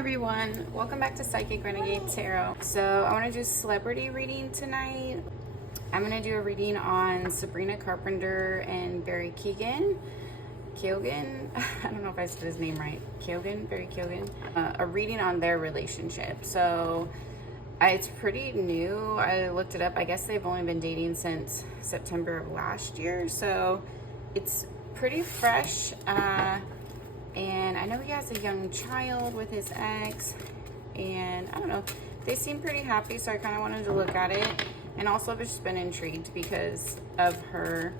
everyone, welcome back to Psychic Renegade Tarot. So I want to do celebrity reading tonight. I'm going to do a reading on Sabrina Carpenter and Barry KEOGHAN. I don't know if I said his name right. Barry KEOGHAN. A reading on their relationship. So it's pretty new. I looked it up. I guess they've only been dating since September of last year. So it's pretty fresh. And I know he has a young child with his ex, and I don't know, they seem pretty happy, so I kind of wanted to look at it. And also I've just been intrigued because of her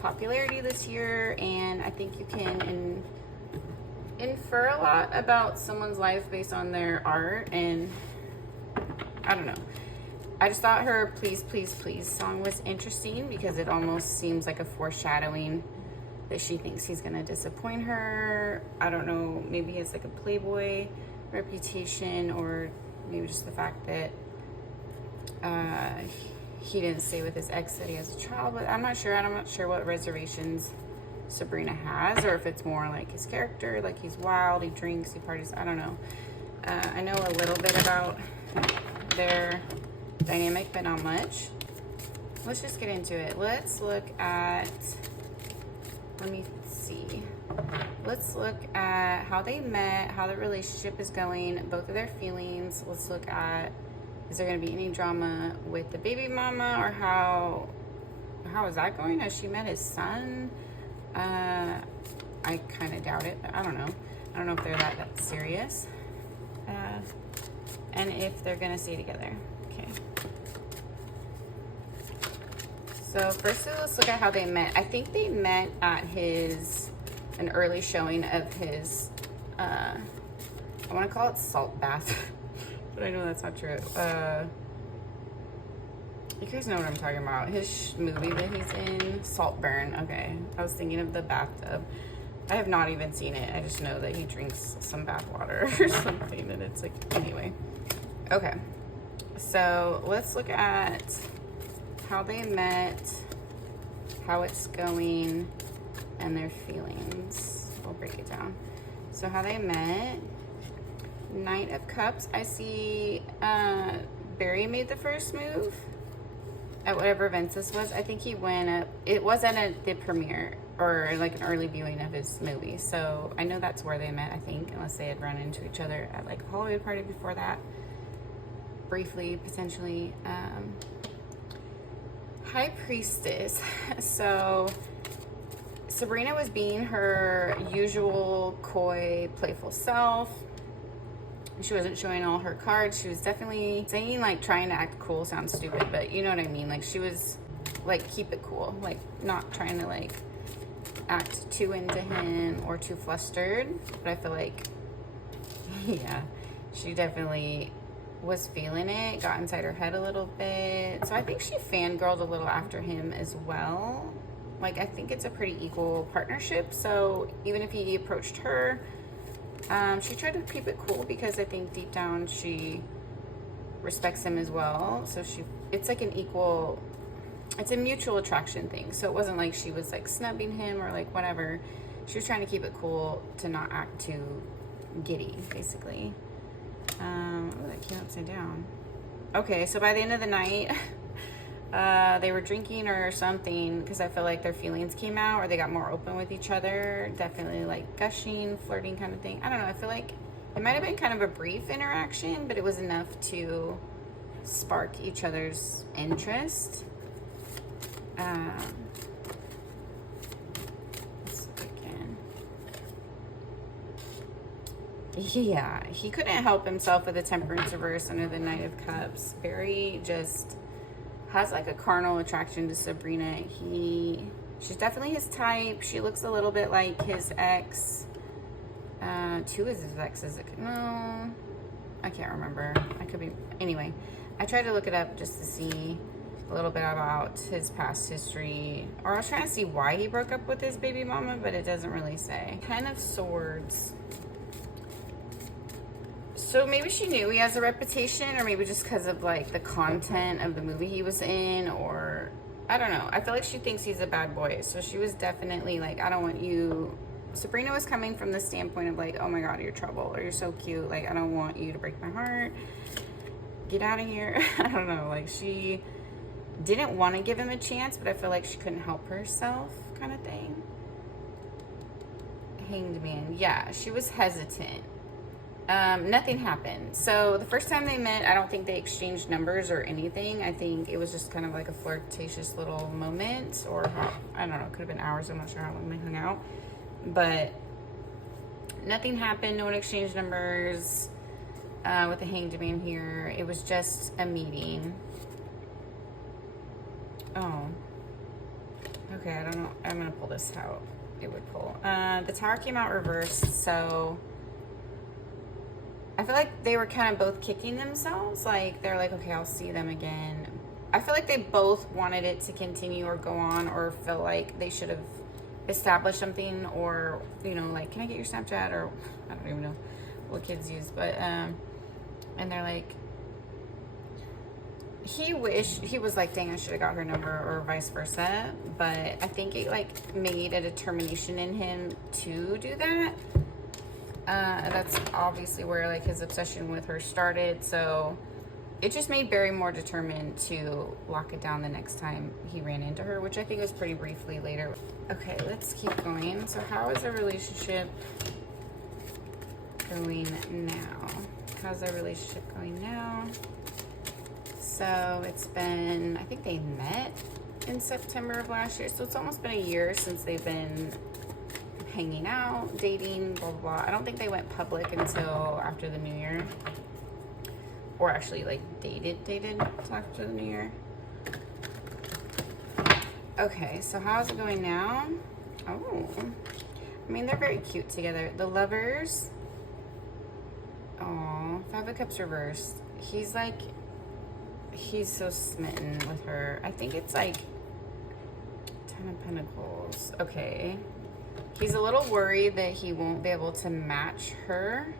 popularity this year, and I think you can infer a lot about someone's life based on their art. And I don't know, I just thought her Please Please Please song was interesting because it almost seems like a foreshadowing that she thinks he's gonna disappoint her. I don't know, maybe he has like a playboy reputation, or maybe just the fact that he didn't stay with his ex that he has a child with. I'm not sure. I'm not sure what reservations Sabrina has, or if it's more like his character, like he's wild, he drinks, he parties. I don't know. I know a little bit about their dynamic, but not much. Let's just get into it. Let's look at, let me see. Let's look at how they met, how the relationship is going, both of their feelings. Let's look at, is there going to be any drama with the baby mama, or how is that going? Has she met his son? I kind of doubt it. I don't know. I don't know if they're that serious. And if they're going to stay together. Okay. So first, let's look at how they met. I think they met at an early showing of his, I want to call it salt bath, but I know that's not true. You guys know what I'm talking about. His movie that he's in, Saltburn. Okay, I was thinking of the bathtub. I have not even seen it. I just know that he drinks some bath water or something, and it's like, anyway. Okay, so let's look at how they met, how it's going, and their feelings. We'll break it down. So how they met, Knight of Cups. I see Barry made the first move at whatever events this was. I think he went up, it was at the premiere, or like an early viewing of his movie. So I know that's where they met, I think, unless they had run into each other at like a Hollywood party before that. Briefly, potentially. High Priestess. So Sabrina was being her usual coy, playful self. She wasn't showing all her cards. She was definitely saying, like, trying to act cool sounds stupid, but you know what I mean. Like, she was like, keep it cool, like not trying to like act too into him or too flustered. But I feel like, yeah, she definitely was feeling it, got inside her head a little bit. So I think she fangirled a little after him as well. Like, I think it's a pretty equal partnership. So even if he approached her, she tried to keep it cool because I think deep down she respects him as well. So it's like an equal, it's a mutual attraction thing. So it wasn't like she was like snubbing him or like whatever. She was trying to keep it cool to not act too giddy, basically. Oh, that came upside down. Okay, so by the end of the night, they were drinking or something, because I feel like their feelings came out, or they got more open with each other. Definitely like gushing, flirting kind of thing. I don't know, I feel like it might have been kind of a brief interaction, but it was enough to spark each other's interest. Yeah, he couldn't help himself with the Temperance reverse under the Knight of Cups. Barry just has like a carnal attraction to Sabrina. She's definitely his type. She looks a little bit like his ex. Two is his exes. No, I can't remember. I could be. Anyway, I tried to look it up just to see a little bit about his past history. Or I was trying to see why he broke up with his baby mama, but it doesn't really say. 10 of Swords. So maybe she knew he has a reputation, or maybe just because of like the content of the movie he was in, or I don't know. I feel like she thinks he's a bad boy. So she was definitely like, I don't want you Sabrina was coming from the standpoint of like, oh my God, you're trouble, or you're so cute. Like, I don't want you to break my heart. Get out of here. I don't know. Like, she didn't want to give him a chance, but I feel like she couldn't help herself, kind of thing. Hanged Man. Yeah, she was hesitant. Nothing happened. So the first time they met, I don't think they exchanged numbers or anything. I think it was just kind of like a flirtatious little moment, or I don't know, it could have been hours. I'm not sure how long they hung out, but nothing happened. No one exchanged numbers with the Hanged Man here. It was just a meeting. Oh, okay. I don't know. I'm gonna pull this out. It would pull. The Tower came out reversed, so I feel like they were kind of both kicking themselves. Like, they're like, okay, I'll see them again. I feel like they both wanted it to continue or go on, or feel like they should have established something, or, you know, like, can I get your Snapchat? Or I don't even know what kids use, but, and they're like, he was like, dang, I should have got her number, or vice versa. But I think it like made a determination in him to do that. That's obviously where like his obsession with her started. So it just made Barry more determined to lock it down the next time he ran into her, which I think was pretty briefly later. Okay, let's keep going. So how is their relationship going now? How's their relationship going now? So it's been, I think they met in September of last year. So it's almost been a year since they've been hanging out, dating, blah, blah, blah. I don't think they went public until after the new year. Or actually like dated after the new year. Okay, so how's it going now? Oh, I mean, they're very cute together. The Lovers. Oh, Five of Cups reversed. He's so smitten with her. I think it's like Ten of Pentacles. Okay. He's a little worried that he won't be able to match her,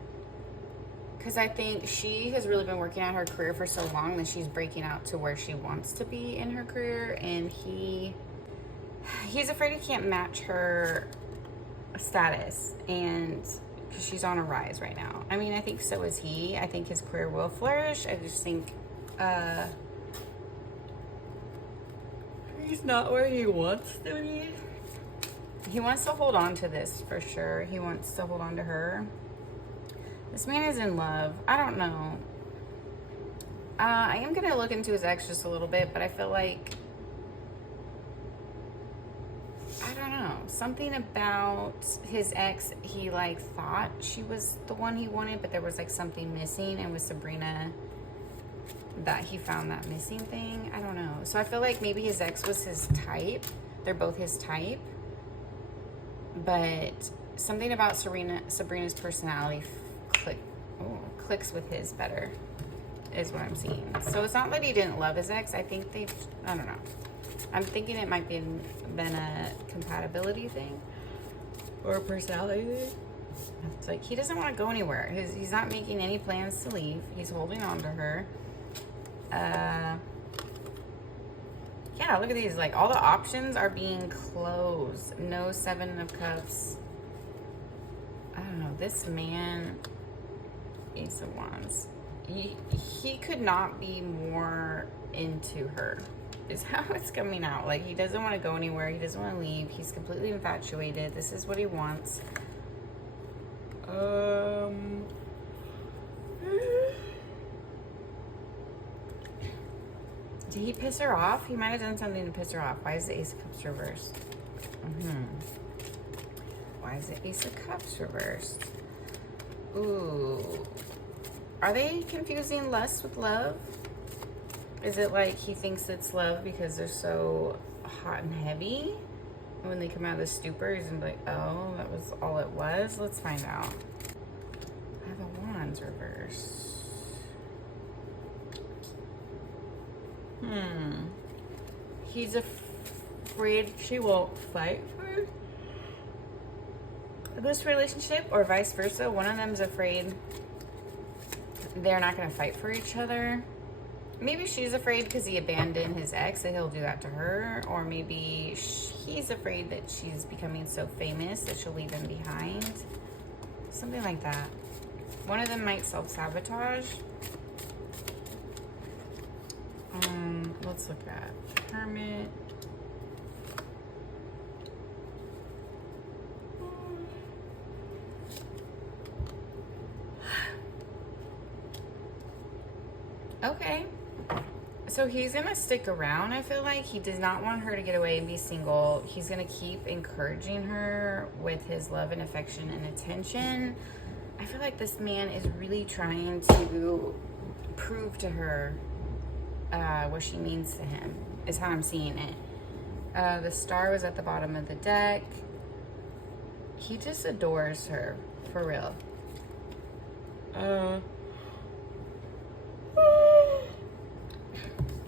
because I think she has really been working on her career for so long that she's breaking out to where she wants to be in her career, and he's afraid he can't match her status, and because she's on a rise right now. I mean, I think so is he. I think his career will flourish. I just think he's not where he wants to be. He wants to hold on to this for sure. He wants to hold on to her. This man is in love. I don't know. I am going to look into his ex just a little bit, but I feel like, I don't know, something about his ex, he like thought she was the one he wanted, but there was like something missing, and with Sabrina that he found that missing thing. I don't know. So I feel like maybe his ex was his type. They're both his type. But something about Sabrina's personality clicks with his better, is what I'm seeing. So it's not that he didn't love his ex. I think I don't know. I'm thinking it might been a compatibility thing or a personality thing. It's like he doesn't want to go anywhere. He's not making any plans to leave. He's holding on to her. Yeah, look at these. Like, all the options are being closed. No Seven of Cups. I don't know. This man, Ace of Wands. He could not be more into her, is how it's coming out. Like, he doesn't want to go anywhere. He doesn't want to leave. He's completely infatuated. This is what he wants. Did he piss her off? He might have done something to piss her off. Why is the Ace of Cups reversed? Why is the Ace of Cups reversed? Ooh. Are they confusing lust with love? Is it like he thinks it's love because they're so hot and heavy? And when they come out of the stupor, he's gonna be like, oh, that was all it was? Let's find out. Five of Wands reversed. He's afraid she won't fight for this relationship, or vice versa. One of them's afraid they're not going to fight for each other. maybe she's afraid because he abandoned his ex that he'll do that to her, or maybe he's afraid that she's becoming so famous that she'll leave him behind. Something like that. One of them might self-sabotage. Let's look at Hermit. Okay. So he's going to stick around, I feel like. He does not want her to get away and be single. He's going to keep encouraging her with his love and affection and attention. I feel like this man is really trying to prove to her what she means to him, is how I'm seeing it. The star was at the bottom of the deck. He just adores her, for real.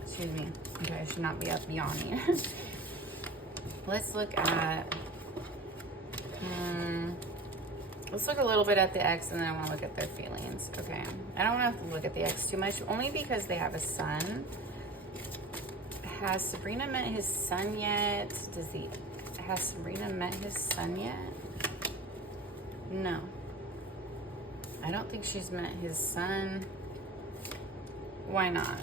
Excuse me. Okay, I should not be up yawning. Let's look at... let's look a little bit at the ex, and then I want to look at their feelings. Okay. I don't want to have to look at the ex too much, only because they have a son. Has Sabrina met his son yet? Has Sabrina met his son yet? No. I don't think she's met his son. Why not?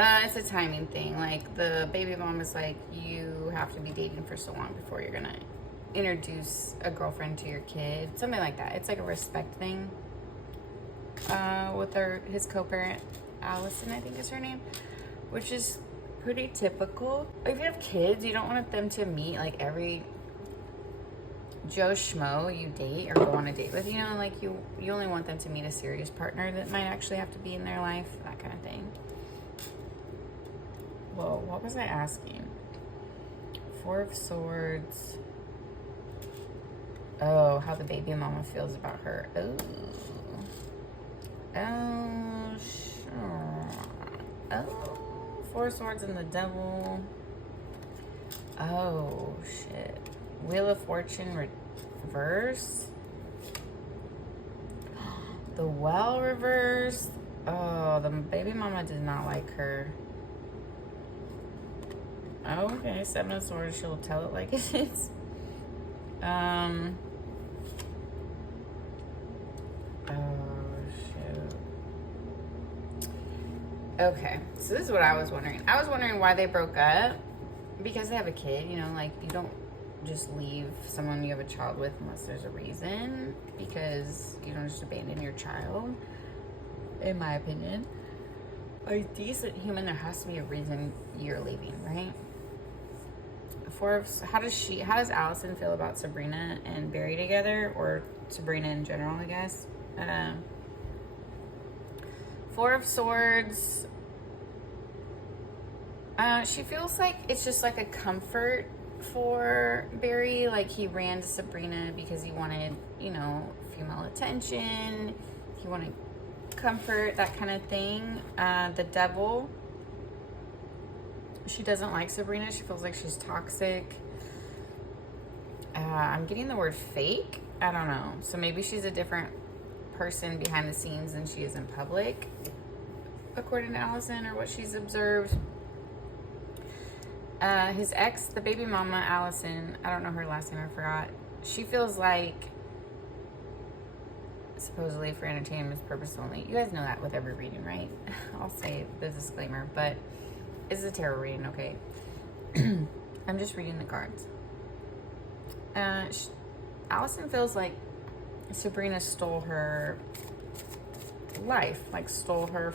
It's a timing thing. Like, the baby mom is like, you have to be dating for so long before you're gonna introduce a girlfriend to your kid. Something like that. It's like a respect thing. With his co-parent, Allison, I think is her name. Which is pretty typical. If you have kids, you don't want them to meet like every Joe Schmo you date or go on a date with, you know, like you only want them to meet a serious partner that might actually have to be in their life, that kind of thing. Whoa, what was I asking? Four of Swords. Oh, how the baby mama feels about her. Oh, sure. Oh, Four of Swords and the Devil. Oh, shit. Wheel of Fortune reverse. The Well reverse. Oh, the baby mama did not like her. Okay, Seven of Swords. She'll tell it like it is. Oh, shoot. Okay, so this is what I was wondering. I was wondering why they broke up. Because they have a kid, you know, like, you don't just leave someone you have a child with unless there's a reason. Because you don't just abandon your child, in my opinion. A decent human, there has to be a reason you're leaving, right? How does Allison feel about Sabrina and Barry together, or Sabrina in general, I guess? Four of Swords. She feels like it's just like a comfort for Barry. Like, he ran to Sabrina because he wanted, you know, female attention. He wanted comfort, that kind of thing. The Devil. She doesn't like Sabrina. She feels like she's toxic. I'm getting the word fake. I don't know. So maybe she's a different person behind the scenes than she is in public, according to Allison, or what she's observed. His ex, the baby mama, Allison, I don't know her last name, I forgot. She feels like, supposedly for entertainment purpose only. You guys know that with every reading, right? I'll say the disclaimer, but it's a tarot reading, okay? I'm just reading the cards. Allison feels like Sabrina stole her life, like stole her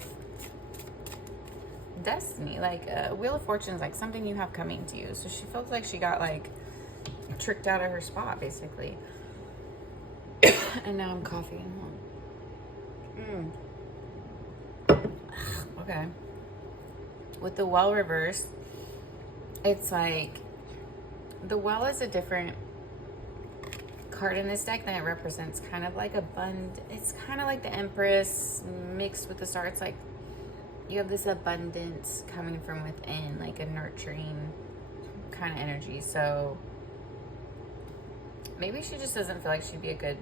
destiny. Like, Wheel of Fortune is like something you have coming to you. So she feels like she got like tricked out of her spot, basically. And now I'm coughing. Okay. With the Well reversed, it's like the Well is a different card in this deck. Then it represents kind of like it's kind of like the Empress mixed with the Star. It's like you have this abundance coming from within, like a nurturing kind of energy. So maybe she just doesn't feel like she'd be a good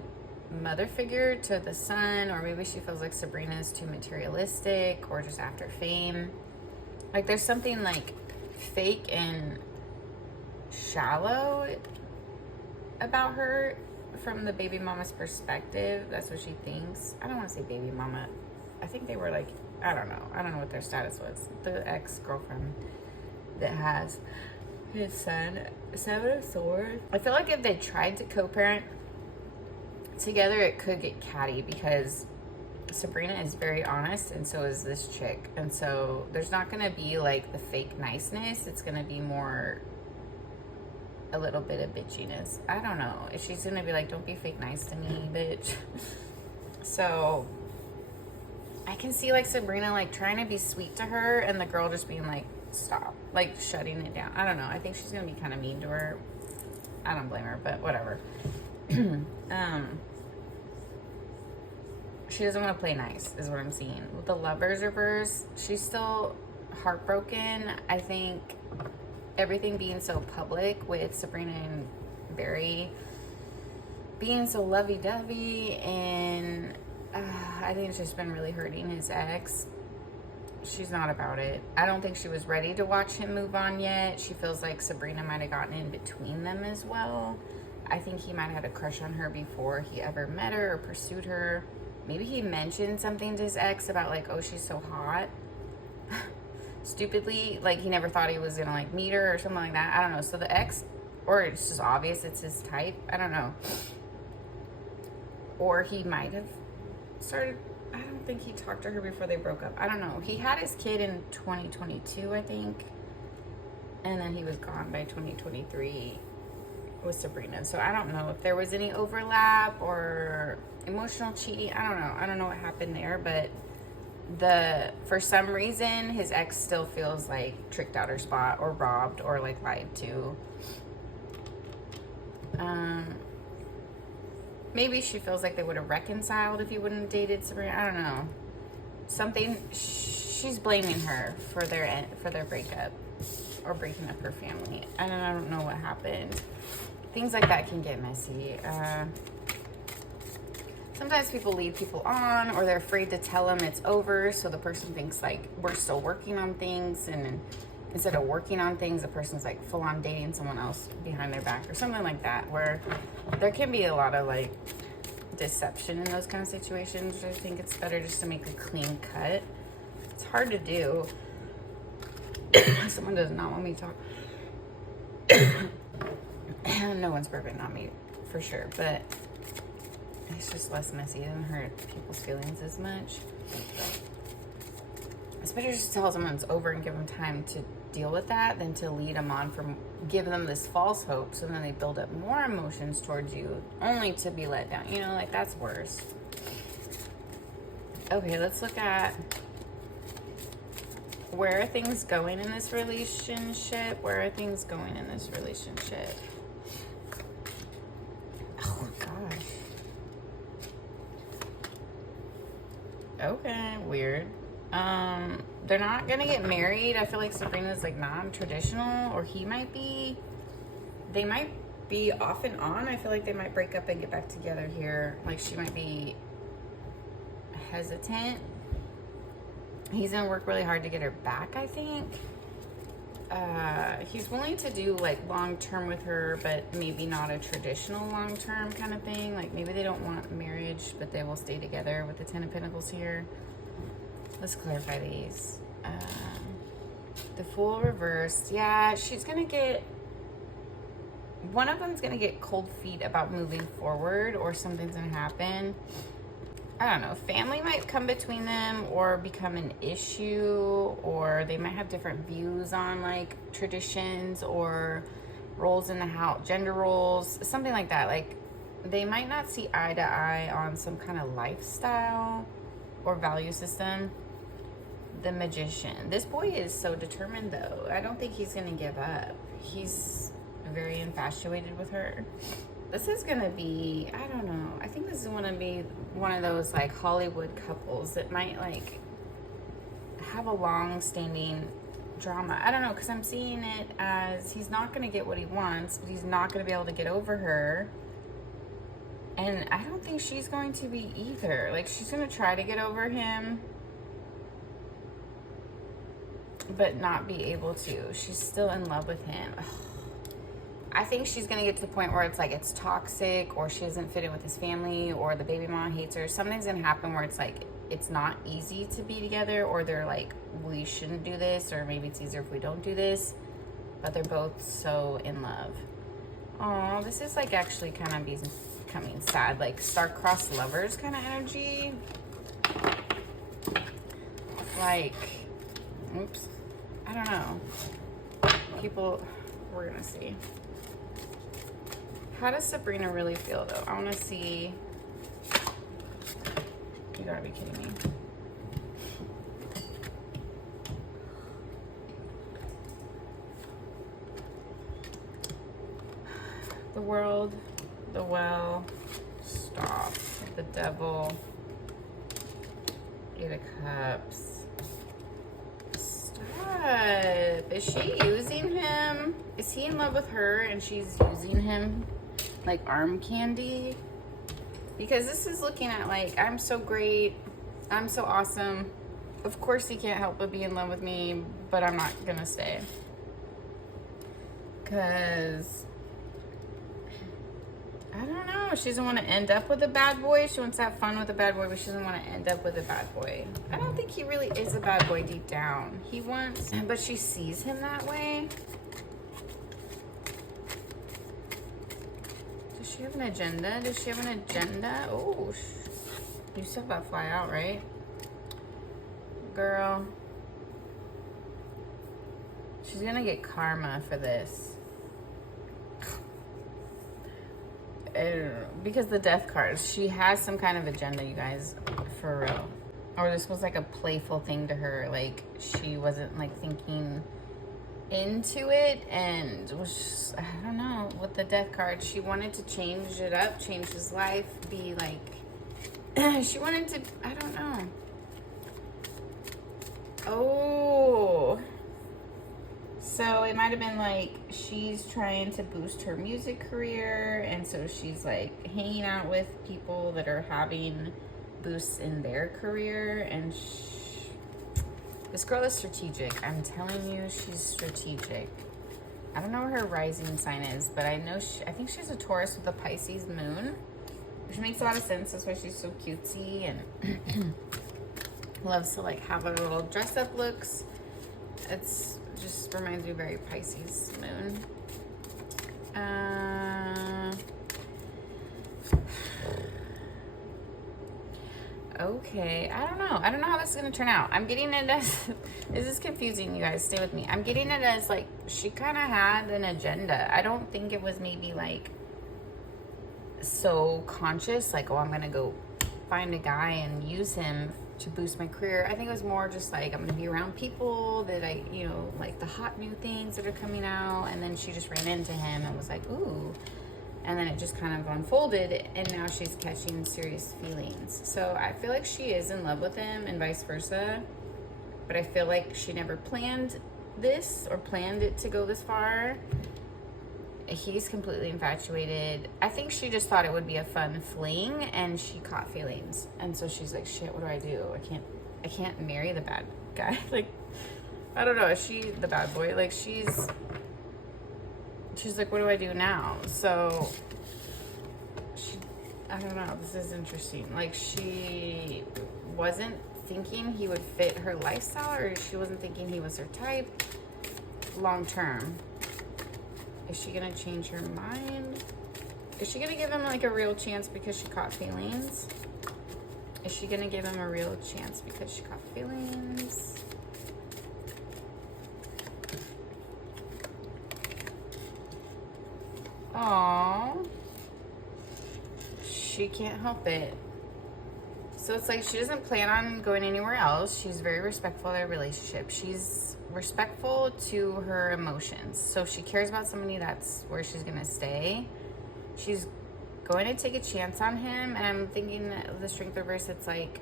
mother figure to the son, or maybe she feels like Sabrina is too materialistic or just after fame. Like there's something like fake and shallow about her from the baby mama's perspective. That's what she thinks. I don't want to say baby mama. I think they were like, I don't know what their status was. The ex-girlfriend that has his son, Seven of Swords. I feel like if they tried to co-parent together, it could get catty because Sabrina is very honest and so is this chick. And so there's not going to be like the fake niceness. It's going to be more a little bit of bitchiness. I don't know. If she's going to be like, don't be fake nice to me, bitch. So I can see like Sabrina like trying to be sweet to her and the girl just being like, stop, like shutting it down. I don't know. I think she's gonna be kind of mean to her. I don't blame her, but whatever. She doesn't want to play nice is what I'm seeing. With the Lovers reverse, she's still heartbroken. I think everything being so public with Sabrina and Barry being so lovey-dovey, and I think it's just been really hurting his ex. She's not about it. I don't think she was ready to watch him move on yet. She feels like Sabrina might have gotten in between them as well. I think he might have had a crush on her before he ever met her or pursued her. Maybe he mentioned something to his ex about like, oh, she's so hot. Stupidly, like he never thought he was gonna like meet her or something like that. I don't know. So the ex, or it's just obvious it's his type. I don't know. Or he might have started, I don't think he talked to her before they broke up. I don't know. He had his kid in 2022, I think. And then he was gone by 2023 with Sabrina. So I don't know if there was any overlap or emotional cheating. I don't know. I don't know what happened there, but for some reason, his ex still feels like tricked out her spot or robbed or like lied to. Maybe she feels like they would have reconciled if he wouldn't have dated Sabrina. I don't know. Something, she's blaming her for their breakup or breaking up her family. I don't know what happened. Things like that can get messy. Sometimes people lead people on, or they're afraid to tell them it's over, so the person thinks like we're still working on things, and instead of working on things, the person's like full on dating someone else behind their back or something like that, where there can be a lot of like deception in those kind of situations. I think it's better just to make a clean cut. It's hard to do. Someone does not want me to talk. No one's perfect, not me, for sure, but it's just less messy. It doesn't hurt people's feelings as much. It's better just to tell someone it's over and give them time to deal with that than to lead them on from give them this false hope, so then they build up more emotions towards you only to be let down. You know, like that's worse. Okay, let's look at where are things going in this relationship? Where are things going in this relationship? Oh gosh. Okay, weird. They're not gonna get married. I feel like Sabrina's like non-traditional, or he might be. They might be off and on. I feel like they might break up and get back together here. Like she might be hesitant. He's gonna work really hard to get her back, I think. He's willing to do like long-term with her, but maybe not a traditional long-term kind of thing. Like maybe they don't want marriage, but they will stay together with the Ten of Pentacles here. Let's clarify these. The Fool reversed. Yeah, she's gonna get, one of them's gonna get cold feet about moving forward, or something's gonna happen. I don't know, family might come between them or become an issue, or they might have different views on like traditions or roles in the house, gender roles, something like that. Like they might not see eye to eye on some kind of lifestyle or value system. The Magician. This boy is so determined though. I don't think he's gonna give up. He's very infatuated with her. This is gonna be, I don't know, I think this is gonna be one of those like Hollywood couples that might like have a long-standing drama. I don't know, because I'm seeing it as he's not gonna get what he wants, but he's not gonna be able to get over her. And I don't think she's going to be either. Like, she's going to try to get over him, but not be able to. She's still in love with him. Ugh. I think she's going to get to the point where it's like it's toxic, or she doesn't fit in with his family, or the baby mama hates her. Something's going to happen where it's like it's not easy to be together, or they're like, we shouldn't do this, or maybe it's easier if we don't do this. But they're both so in love. Oh, this is like actually kind of becoming sad, like star-crossed lovers kind of energy. Like, oops, I don't know. People, we're gonna see. How does Sabrina really feel though? I wanna see. You gotta be kidding me. The world, the well, stop, the devil, 8 of Cups. Stop. Is she using him? Is he in love with her and she's using him like arm candy? Because this is looking at like, I'm so great, I'm so awesome. Of course he can't help but be in love with me, but I'm not gonna stay. Because I don't know. She doesn't want to end up with a bad boy. She wants to have fun with a bad boy, but she doesn't want to end up with a bad boy. I don't think he really is a bad boy deep down. He wants, but she sees him that way. Does she have an agenda? Does she have an agenda? Oh, you still have that fly out, right? Girl. She's going to get karma for this. Because the death cards, she has some kind of agenda, you guys, for real. Or this was like a playful thing to her, like she wasn't like thinking into it, and was just, I don't know, with the death card, she wanted to change it up, change his life, be like, she wanted to, I don't know. Oh, so it might have been like she's trying to boost her music career, and so she's like hanging out with people that are having boosts in their career. And this girl is strategic. I'm telling you, she's strategic. I don't know what her rising sign is, but I know I think she's a Taurus with a Pisces moon, which makes a lot of sense. That's why she's so cutesy and loves to like have her little dress up looks. It's just reminds me very Pisces moon. Okay, I don't know how this is gonna turn out. I'm getting it as this is confusing, you guys, stay with me. I'm getting it as like she kind of had an agenda. I don't think it was maybe like so conscious, like, oh, I'm gonna go find a guy and use him to boost my career. I think it was more just like, I'm gonna be around people that I, you know, like the hot new things that are coming out. And then she just ran into him and was like, ooh. And then it just kind of unfolded, and now she's catching serious feelings. So I feel like she is in love with him and vice versa. But I feel like she never planned this or planned it to go this far. He's completely infatuated. I think she just thought it would be a fun fling, and she caught feelings. And so she's like, shit, what do? I can't marry the bad guy. Like, I don't know. Is she the bad boy? Like, she's like, what do I do now? So I don't know. This is interesting. Like, she wasn't thinking he would fit her lifestyle, or she wasn't thinking he was her type long term. Is she gonna change her mind? Is she gonna give him like a real chance because she caught feelings? Is she gonna give him a real chance because she caught feelings? Aww. She can't help it. So it's like she doesn't plan on going anywhere else. She's very respectful of their relationship. She's respectful to her emotions. So if she cares about somebody, that's where she's gonna stay. She's going to take a chance on him. And I'm thinking that the strength reverse, it's like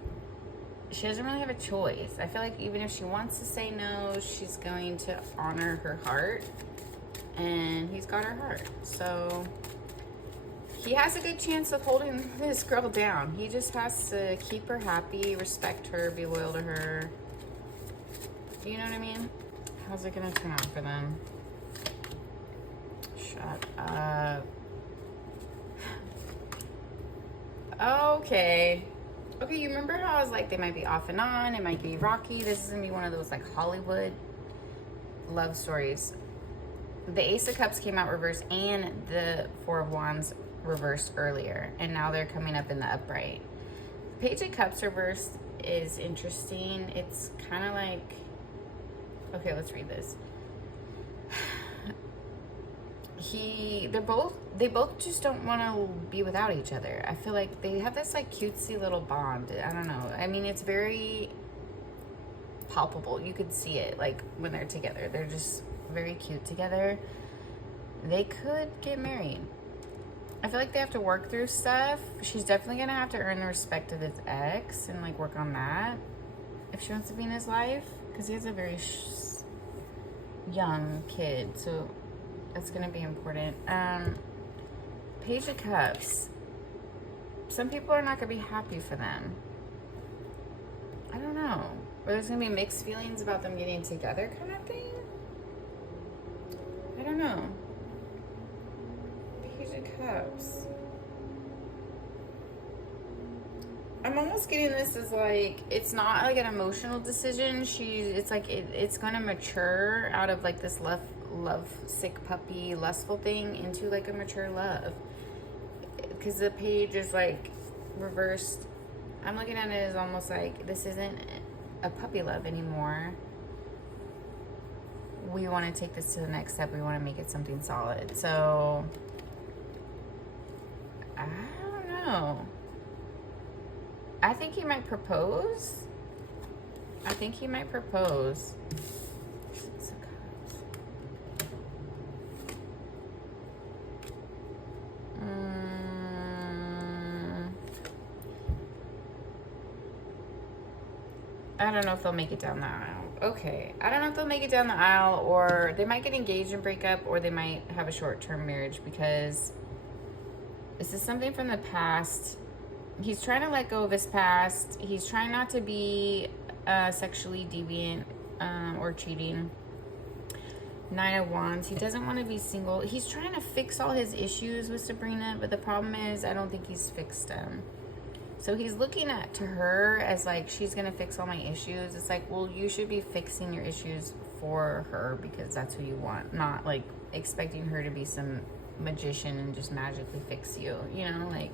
she doesn't really have a choice. I feel like even if she wants to say no, she's going to honor her heart. And he's got her heart. So he has a good chance of holding this girl down. He just has to keep her happy, respect her, be loyal to her. You know what I mean? How's it gonna turn out for them? Shut up. Okay. Okay, you remember how I was like, they might be off and on, it might be rocky. This is gonna be one of those like Hollywood love stories. The Ace of Cups came out reversed and the Four of Wands reversed earlier, and now they're coming up in the upright. Page of Cups reversed is interesting. It's kind of like, okay, let's read this. They both just don't want to be without each other. I feel like they have this like cutesy little bond. I don't know. I mean, it's very palpable. You could see it like when they're together. They're just very cute together. They could get married. I feel like they have to work through stuff. She's definitely gonna have to earn the respect of his ex and like work on that if she wants to be in his life, because he has a very young kid, so that's gonna be important. Page of Cups. Some people are not gonna be happy for them. I don't know. Or there's gonna be mixed feelings about them getting together kind of thing. I don't know. Page of Cups. I'm almost getting this as like, it's not like an emotional decision. It's like, it's gonna mature out of like this love sick puppy lustful thing into like a mature love, because the page is like reversed. I'm looking at it as almost like this isn't a puppy love anymore. We want to take this to the next step. We want to make it something solid. So I don't know. I think he might propose. I think he might propose. I don't know if they'll make it down the aisle. Okay. I don't know if they'll make it down the aisle, or they might get engaged and break up, or they might have a short-term marriage, because this is something from the past. He's trying to let go of his past. He's trying not to be sexually deviant or cheating. Nine of Wands. He doesn't want to be single. He's trying to fix all his issues with Sabrina, but the problem is I don't think he's fixed them. So he's looking to her as like, she's going to fix all my issues. It's like, well, you should be fixing your issues for her, because that's who you want, not like expecting her to be some magician and just magically fix you. You know, like,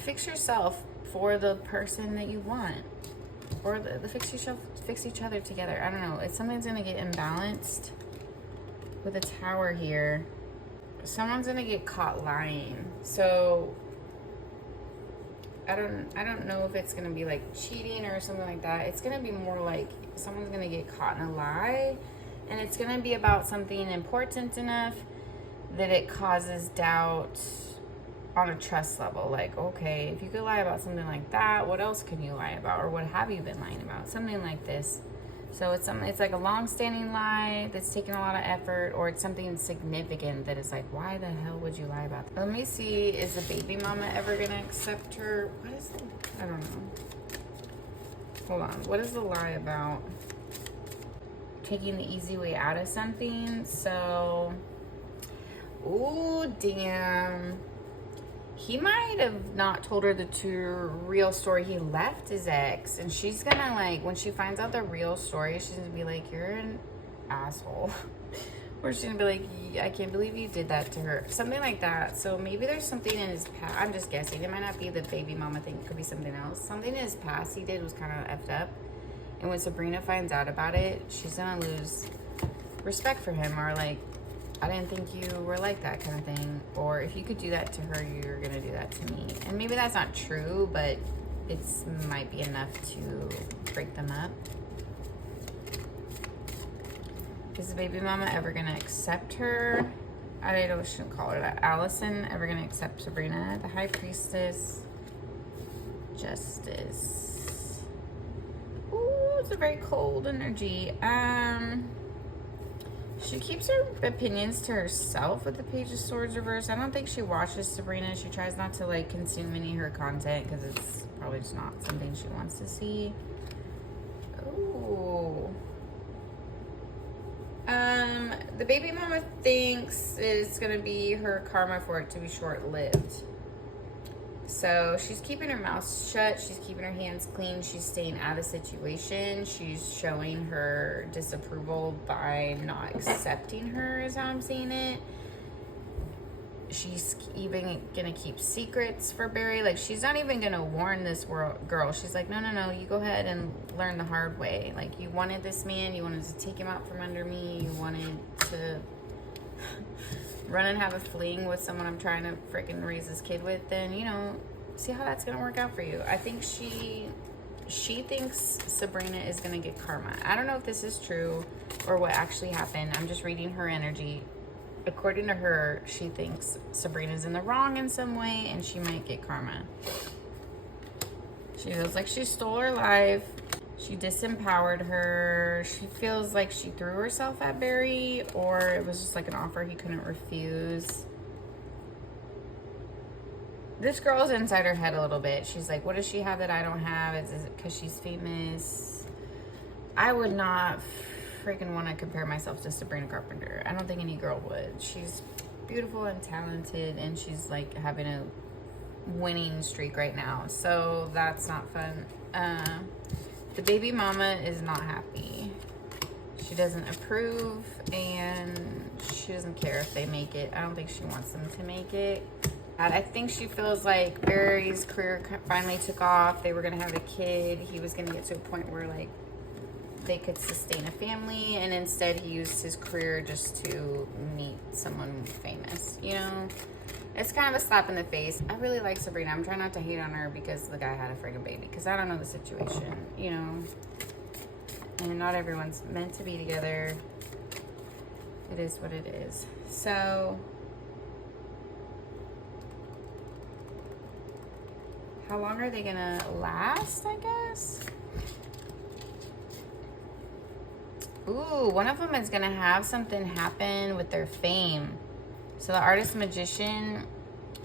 fix yourself for the person that you want, or fix each other together. I don't know. If something's going to get imbalanced with a Tower here, someone's going to get caught lying. So I don't know if it's gonna be like cheating or something like that. It's gonna be more like someone's gonna get caught in a lie, and it's gonna be about something important enough that it causes doubt on a trust level. Like, okay, if you could lie about something like that, what else can you lie about, or what have you been lying about? Something like this. So it's like a long-standing lie that's taking a lot of effort, or it's something significant that is like, why the hell would you lie about that? Let me see, is the baby mama ever gonna accept her? What is I don't know. Hold on, what is the lie about? Taking the easy way out of something. So, ooh, damn. He might have not told her the real story. He left his ex, and she's gonna, like, when she finds out the real story, she's gonna be like, you're an asshole. Or she's gonna be like, I can't believe you did that to her. Something like that. So maybe there's something in his past. I'm just guessing. It might not be the baby mama thing. It could be something else. Something in his past he did was kind of effed up. And when Sabrina finds out about it, she's gonna lose respect for him, or like, I didn't think you were like that kind of thing. Or if you could do that to her, you're gonna do that to me. And maybe that's not true, but it might be enough to break them up. Is the baby mama ever gonna accept her? I don't know, shouldn't call her that. Allison ever gonna accept Sabrina? The High Priestess. Justice. Ooh, it's a very cold energy. She keeps her opinions to herself with the Page of Swords reversed. I don't think she watches Sabrina. She tries not to like consume any of her content because it's probably just not something she wants to see. Ooh. The baby mama thinks it's gonna be her karma for it to be short-lived. So she's keeping her mouth shut. She's keeping her hands clean. She's staying out of the situation. She's showing her disapproval by not accepting her, is how I'm seeing it. She's even gonna keep secrets for Barry. Like, she's not even gonna warn this girl. She's like, no, you go ahead and learn the hard way. Like, you wanted this man, you wanted to take him out from under me, you wanted to run and have a fling with someone I'm trying to freaking raise this kid with, then, you know, see how that's gonna work out for you. I think she thinks Sabrina is gonna get karma. I don't know if this is true or what actually happened. I'm just reading her energy. According to her, she thinks Sabrina's in the wrong in some way and she might get karma. She feels like she stole her life. She disempowered her. She feels like she threw herself at Barry, or it was just like an offer he couldn't refuse. This girl's inside her head a little bit. She's like, what does she have that I don't have? Is it because she's famous? I would not freaking want to compare myself to Sabrina Carpenter. I don't think any girl would. She's beautiful and talented, and she's like having a winning streak right now. So that's not fun. The baby mama is not happy. She doesn't approve, and she doesn't care if they make it. I don't think she wants them to make it. And I think she feels like Barry's career finally took off. They were going to have a kid. He was going to get to a point where, like, they could sustain a family, and instead he used his career just to meet someone famous, you know? It's kind of a slap in the face. I really like Sabrina. I'm trying not to hate on her because the guy had a friggin' baby, because I don't know the situation, you know? And not everyone's meant to be together. It is what it is. So, how long are they gonna last, I guess? Ooh, one of them is gonna have something happen with their fame. So the artist magician,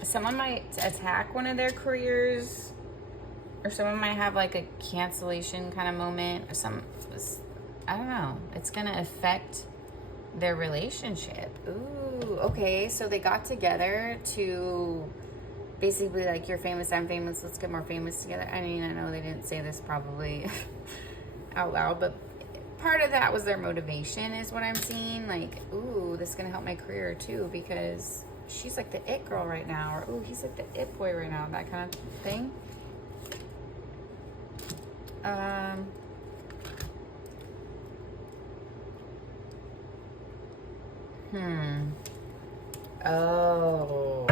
someone might attack one of their careers, or someone might have like a cancellation kind of moment, or I don't know. It's gonna affect their relationship. Ooh, okay. So they got together to basically like, you're famous, I'm famous, let's get more famous together. I mean, I know they didn't say this probably out loud, but part of that was their motivation, is what I'm seeing. Like, ooh, this is gonna help my career too, because she's like the it girl right now, or ooh, he's like the it boy right now, that kind of thing. Oh,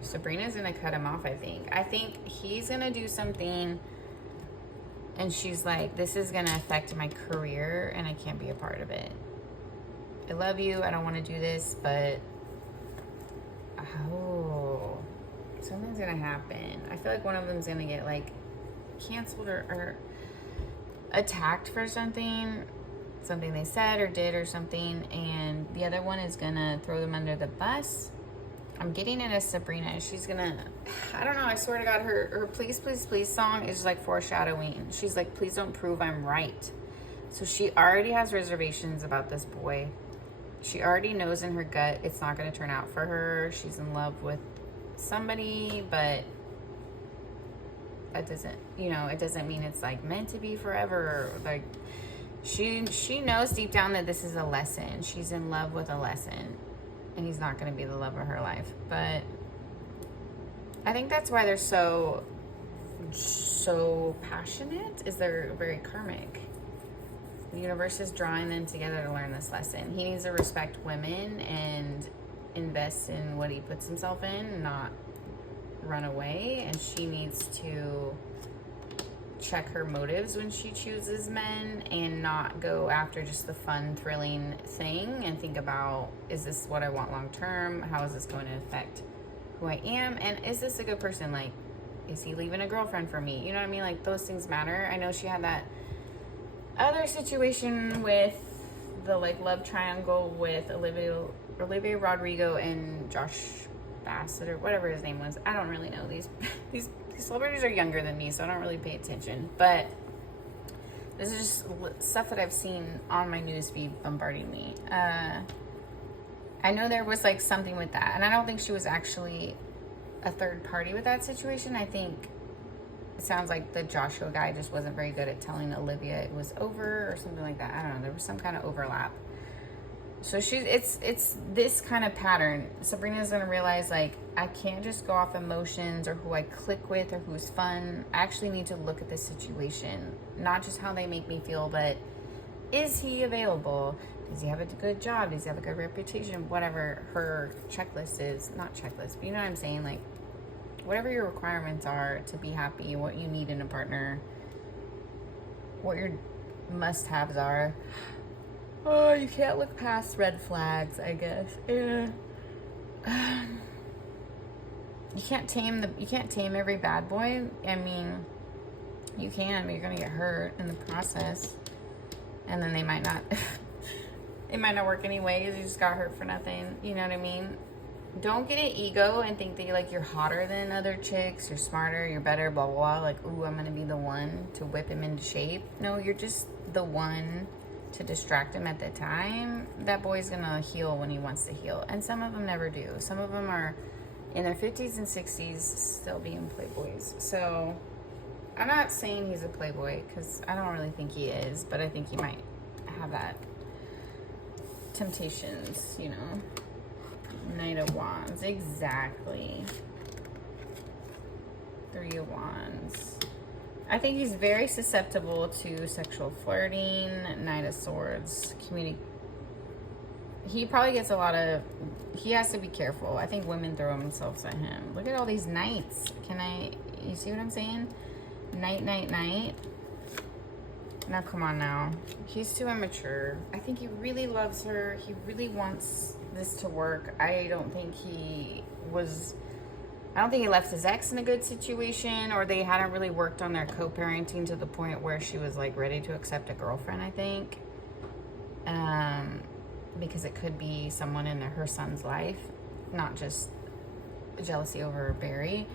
Sabrina's gonna cut him off, I think. I think he's gonna do something, and she's like, this is gonna affect my career and I can't be a part of it. I love you, I don't want to do this, but oh, something's gonna happen. I feel like one of them's gonna get like canceled or attacked for something they said or did or something, and the other one is gonna throw them under the bus. I'm getting it as Sabrina. She's gonna, I don't know, I swear to God, her Please, Please, Please song is like foreshadowing. She's like, please don't prove I'm right. So she already has reservations about this boy. She already knows in her gut it's not gonna turn out for her. She's in love with somebody, but that doesn't, you know, it doesn't mean it's like meant to be forever. Like, she knows deep down that this is a lesson. She's in love with a lesson, and he's not going to be the love of her life. But I think that's why they're so passionate, is they're very karmic. The universe is drawing them together to learn this lesson. He needs to respect women and invest in what he puts himself in, not run away. And she needs to check her motives when she chooses men and not go after just the fun, thrilling thing, and think about, is this what I want long term? How is this going to affect who I am? And is this a good person? Like, is he leaving a girlfriend for me? You know what I mean? Like, those things matter. I know she had that other situation with the like love triangle with Olivia Rodrigo and Josh Bassett or whatever his name was. I don't really know. These celebrities are younger than me, so I don't really pay attention. But this is just stuff that I've seen on my newsfeed bombarding me. I know there was like something with that, and I don't think she was actually a third party with that situation. I think it sounds like the Joshua guy just wasn't very good at telling Olivia it was over or something like that. I don't know. There was some kind of overlap. So it's this kind of pattern. Sabrina's gonna realize, like, I can't just go off emotions or who I click with or who's fun. I actually need to look at the situation, not just how they make me feel, but is he available? Does he have a good job? Does he have a good reputation? Whatever her checklist is, not checklist, but you know what I'm saying? Like, whatever your requirements are to be happy, what you need in a partner, what your must-haves are. Oh, you can't look past red flags, I guess. Yeah. You can't tame every bad boy. I mean, you can, but you're gonna get hurt in the process. And then they might not it might not work anyways. You just got hurt for nothing. You know what I mean? Don't get an ego and think that you're hotter than other chicks, you're smarter, you're better, blah blah blah. Like, ooh, I'm gonna be the one to whip him into shape. No, you're just the one to distract him at the time. That boy's gonna heal when he wants to heal. And some of them never do. Some of them are in their 50s and 60s still being playboys. So I'm not saying he's a playboy, because I don't really think he is, but I think he might have that temptations, you know. Knight of Wands, exactly. 3 of Wands. I think he's very susceptible to sexual flirting. Knight of Swords. He probably gets a lot of... He has to be careful. I think women throw themselves at him. Look at all these knights. You see what I'm saying? Knight, knight, knight. Now, come on now. He's too immature. I think he really loves her. He really wants this to work. I don't think he left his ex in a good situation, or they hadn't really worked on their co-parenting to the point where she was like ready to accept a girlfriend, I think. Because it could be someone in her son's life, not just jealousy over Barry.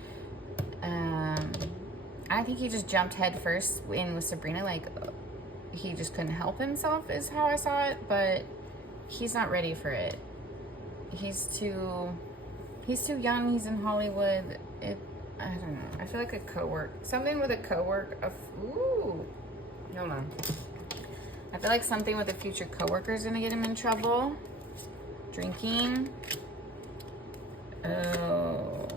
I think he just jumped head first in with Sabrina. Like, he just couldn't help himself is how I saw it, but he's not ready for it. He's too young. He's in Hollywood. I don't know. I feel like something with a coworker. Ooh, hold on. I feel like something with a future coworker is gonna get him in trouble. Drinking. Oh,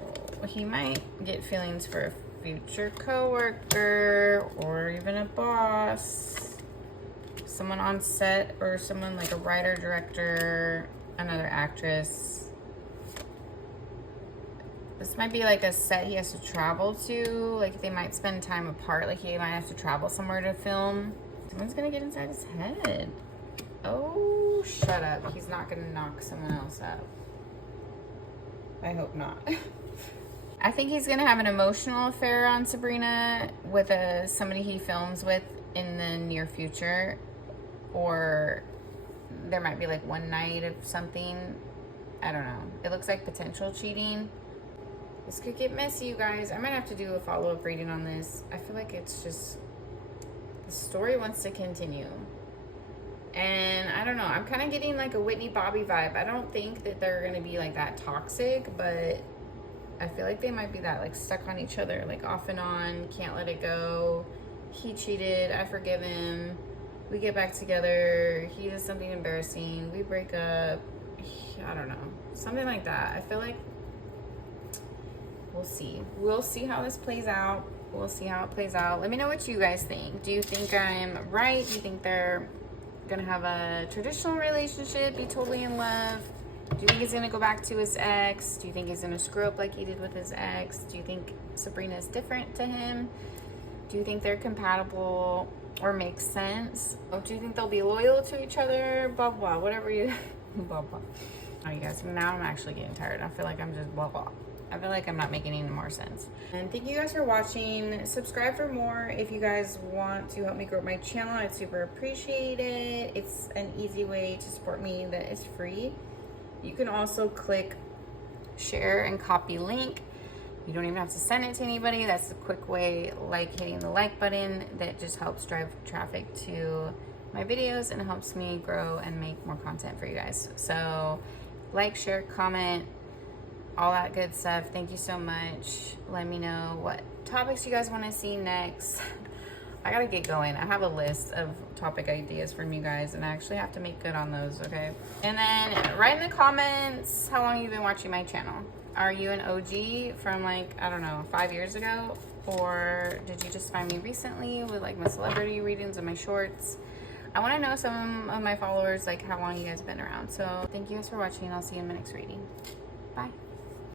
he might get feelings for a future coworker or even a boss, someone on set, or someone like a writer, director, another actress. This might be like a set he has to travel to. Like, they might spend time apart. Like, he might have to travel somewhere to film. Someone's gonna get inside his head. Oh, shut up. He's not gonna knock someone else up. I hope not. I think he's gonna have an emotional affair on Sabrina with somebody he films with in the near future. Or there might be like one night of something. I don't know. It looks like potential cheating. This could get messy, you guys. I might have to do a follow-up reading on this. I feel like it's just... the story wants to continue. And I don't know. I'm kind of getting like a Whitney Bobby vibe. I don't think that they're going to be like that toxic, but I feel like they might be that like stuck on each other. Like off and on. Can't let it go. He cheated. I forgive him. We get back together. He does something embarrassing. We break up. I don't know. Something like that. I feel like we'll see. We'll see how this plays out. We'll see how it plays out. Let me know what you guys think. Do you think I'm right? Do you think they're gonna have a traditional relationship, be totally in love? Do you think he's gonna go back to his ex? Do you think he's gonna screw up like he did with his ex? Do you think Sabrina is different to him? Do you think they're compatible or make sense? Or do you think they'll be loyal to each other? Blah, blah, whatever you... blah, blah. Oh, you guys, now I'm actually getting tired. I feel like I'm just blah, blah. I feel like I'm not making any more sense. And thank you guys for watching. Subscribe for more if you guys want to help me grow my channel. I'd super appreciate it. It's an easy way to support me that is free. You can also click share and copy link. You don't even have to send it to anybody. That's a quick way, like hitting the like button, that just helps drive traffic to my videos and helps me grow and make more content for you guys. So like, share, comment, all that good stuff. Thank you so much. Let me know what topics you guys want to see next. I gotta get going. I have a list of topic ideas from you guys, and I actually have to make good on those, okay? And then write in the comments how long you've been watching my channel. Are you an OG from, like, I don't know, 5 years ago? Or did you just find me recently with like my celebrity readings and my shorts? I want to know some of my followers, like how long you guys have been around. So thank you guys for watching. I'll see you in my next reading. Bye.